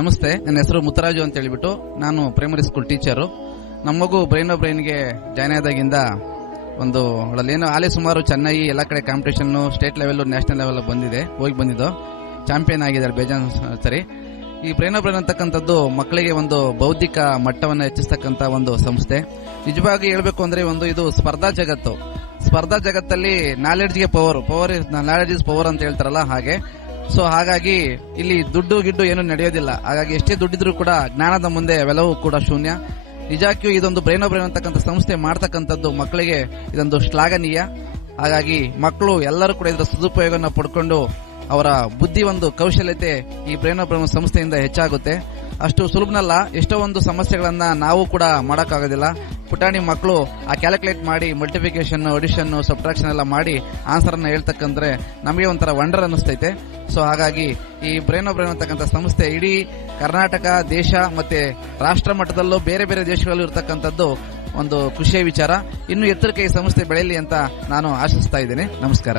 ನಮಸ್ತೆ, ನನ್ನ ಹೆಸರು ಮುತ್ತರಾಜು ಅಂತ ಹೇಳಿಬಿಟ್ಟು ನಾನು ಪ್ರೈಮರಿ ಸ್ಕೂಲ್ ಟೀಚರು. ನಮ್ಮ ಮಗು ಬ್ರೈನ್ಗೆ ಜಾಯ್ನ್ ಆದಾಗಿಂದ ಒಂದು ಅವಳಲ್ಲೇನೋ ಆಲೆ ಸುಮಾರು ಚೆನ್ನೈ ಎಲ್ಲ ಕಡೆ competition state level national level ಹೋಗಿ ಬಂದಿದ್ದು ಚಾಂಪಿಯನ್ ಆಗಿದ್ದಾರೆ ಬೇಜಾನ್ ಸರಿ. ಈ ಬ್ರೈನ್ ಅಂತಕ್ಕಂಥದ್ದು ಮಕ್ಕಳಿಗೆ ಒಂದು ಬೌದ್ಧಿಕ ಮಟ್ಟವನ್ನು ಹೆಚ್ಚಿಸ್ತಕ್ಕಂಥ ಒಂದು ಸಂಸ್ಥೆ. ನಿಜವಾಗಿ ಹೇಳಬೇಕು ಅಂದ್ರೆ ಇದು ಸ್ಪರ್ಧಾ ಜಗತ್ತಲ್ಲಿ ನಾಲೆಡ್ಜ್ಗೆ ಪವರ್ ನಾಲೆಡ್ಜ್ ಇಸ್ ಪವರ್ ಅಂತ ಹೇಳ್ತಾರಲ್ಲ ಹಾಗೆ. ಸೊ ಹಾಗಾಗಿ ಇಲ್ಲಿ ದುಡ್ಡು ಗಿಡ್ಡು ಏನು ನಡೆಯೋದಿಲ್ಲ. ಹಾಗಾಗಿ ಎಷ್ಟೇ ದುಡ್ಡಿದ್ರು ಕೂಡ ಜ್ಞಾನದ ಮುಂದೆ ಅವೆಲ್ಲವೂ ಕೂಡ ಶೂನ್ಯ. ನಿಜಕ್ಕೂ ಇದೊಂದು ಬ್ರೈನ್ ಅಂತಕ್ಕಂಥ ಸಂಸ್ಥೆ ಮಾಡ್ತಕ್ಕಂಥದ್ದು ಮಕ್ಕಳಿಗೆ ಇದೊಂದು ಶ್ಲಾಘನೀಯ. ಹಾಗಾಗಿ ಮಕ್ಕಳು ಎಲ್ಲರೂ ಕೂಡ ಇದರ ಸದುಪಯೋಗವನ್ನು ಪಡ್ಕೊಂಡು ಅವರ ಬುದ್ಧಿ ಒಂದು ಕೌಶಲ್ಯತೆ ಈ ಬ್ರೈನ್ ಸಂಸ್ಥೆಯಿಂದ ಹೆಚ್ಚಾಗುತ್ತೆ. ಅಷ್ಟು ಸುಲಭನಲ್ಲ. ಎಷ್ಟೋ ಒಂದು ಸಮಸ್ಯೆಗಳನ್ನ ನಾವು ಕೂಡ ಮಾಡೋಕ್ಕಾಗೋದಿಲ್ಲ. ಪುಟಾಣಿ ಮಕ್ಕಳು ಆ ಕ್ಯಾಲ್ಕುಲೇಟ್ ಮಾಡಿ ಮಲ್ಟಿಫಿಕೇಶನ್, ಅಡಿಷನ್, ಸಬ್ಟ್ರಾಕ್ಷನ್ ಎಲ್ಲ ಮಾಡಿ ಆನ್ಸರ್ ಅನ್ನ ಹೇಳ್ತಕ್ಕಂದ್ರೆ ನಮಗೆ ಒಂಥರ ವಂಡರ್ ಅನ್ನಿಸ್ತೈತೆ. ಸೊ ಹಾಗಾಗಿ ಈ ಬ್ರೈನ್ ಅಂತಕ್ಕಂಥ ಸಂಸ್ಥೆ ಇಡೀ ಕರ್ನಾಟಕ ದೇಶ ಮತ್ತೆ ರಾಷ್ಟ್ರ ಮಟ್ಟದಲ್ಲೂ ಬೇರೆ ಬೇರೆ ದೇಶಗಳಲ್ಲೂ ಇರತಕ್ಕಂಥದ್ದು ಒಂದು ಖುಷಿಯ ವಿಚಾರ. ಇನ್ನು ಎತ್ತರಕ್ಕೆ ಈ ಸಂಸ್ಥೆ ಬೆಳೆಯಲಿ ಅಂತ ನಾನು ಆಶಿಸ್ತಾ ಇದ್ದೇನೆ. ನಮಸ್ಕಾರ.